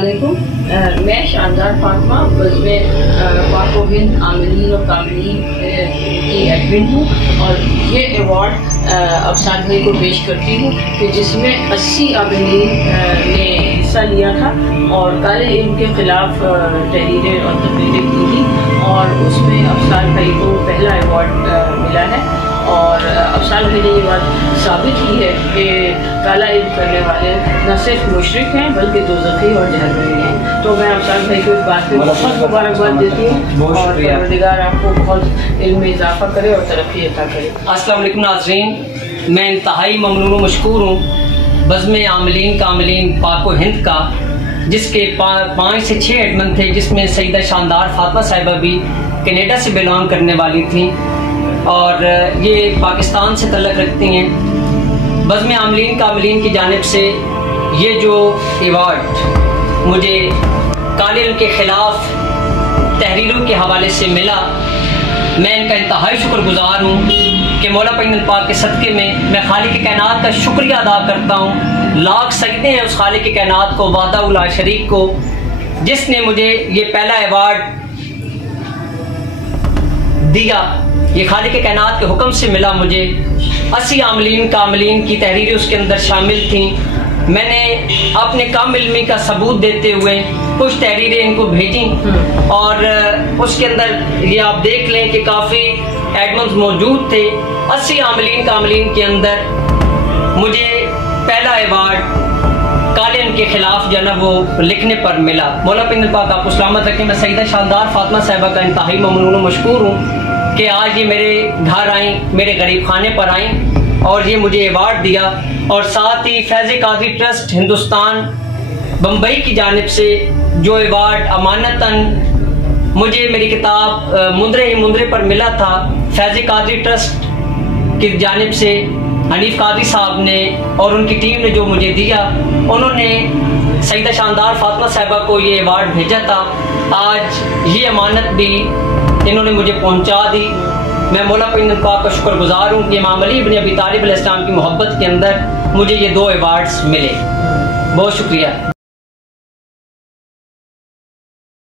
अस्सलामुअलैकुम। मैं शानदार फातिमा बज़्म पाको हिंद आमिलीन और कामिलीन की एडमिन हूँ और ये अवार्ड अफसान भाई को पेश करती हूँ कि जिसमें 80 आमिलीन ने हिस्सा लिया था और काले इल्म के ख़िलाफ़ तहरीरें और तकरीरें की थी और उसमें अफसान भाई को पहला अवार्ड मिला है। और अफसान भाई ने ये बात साबित की है कि काला इल्म करने वाले न सिर्फ मुशरिक हैं बल्कि दोज़खी और जहन्नमी हैं। तो मैं अफसान भाई को इस बात पे बहुत मुबारकबाद देती हूँ और परवरदिगार आपको बहुत इल्म में इजाफा करे और तरक्की अता करे। अस्सलाम वालेकुम नाज़रीन, मैं इंतहाई ममनून व मशकूर हूँ बज़्म आमिलीन कामिलीन पाको हिंद का, जिसके 5 से 6 एडमिन थे, जिसमें सईदा शानदार फातिमा साहिबा भी कनाडा से बिलोंग करने वाली थी और ये पाकिस्तान से तल्लुक़ रखती हैं। बज़्म आमिलीन कामिलीन की जानिब से ये जो अवार्ड मुझे काले इल्म के ख़िलाफ़ तहरीरों के हवाले से मिला, मैं इनका इंतहाई शुक्रगुज़ार हूँ कि मौला पैगंबर पाक के सदक़े में मैं खालिक कायनात का शुक्रिया अदा करता हूँ। लाख सजदे हैं उस खालिक कायनात को, वादा उला शरीक को, जिसने मुझे ये पहला अवार्ड दिया। ये खालिक कायनात के हुक्म से मिला मुझे। 80 आमिलीन कामिलीन की तहरीरें उसके अंदर शामिल थीं। मैंने अपने कम इल्मी का सबूत देते हुए कुछ तहरीरें इनको भेजी और उसके अंदर ये आप देख लें कि काफ़ी एडमिन्स मौजूद थे। 80 आमिलीन कामिलीन के अंदर मुझे पहला अवार्ड काले इल्म के ख़िलाफ़ जो है ना वो लिखने पर मिला। मौला पैगंबर पाक आपको सलामत रखें। मैं सईदा शानदार फातिमा साहिबा का इंतहाई ममनून व मशकूर हूँ कि आज ये मेरे घर आई, मेरे गरीब खाने पर आई और ये मुझे अवार्ड दिया। और साथ ही फैज़ कादरी ट्रस्ट हिंदुस्तान बम्बई की जानिब से जो अवार्ड अमानतन मुझे मेरी किताब मुंदरे ही मुंदरे पर मिला था, फैज़ कादरी ट्रस्ट की जानिब से हनीफ कादरी साहब ने और उनकी टीम ने जो मुझे दिया, उन्होंने सईदा शानदार फातिमा साहिबा को ये अवार्ड भेजा था। आज ये अमानत भी इन्होंने मुझे पहुंचा दी। मैं मौला पैगंबर पाक का शुक्रगुजार हूँ कि इमाम अली इब्न अबी तालिब अलैहिस्सलाम की मोहब्बत के अंदर मुझे ये 2 अवार्ड्स मिले। बहुत शुक्रिया।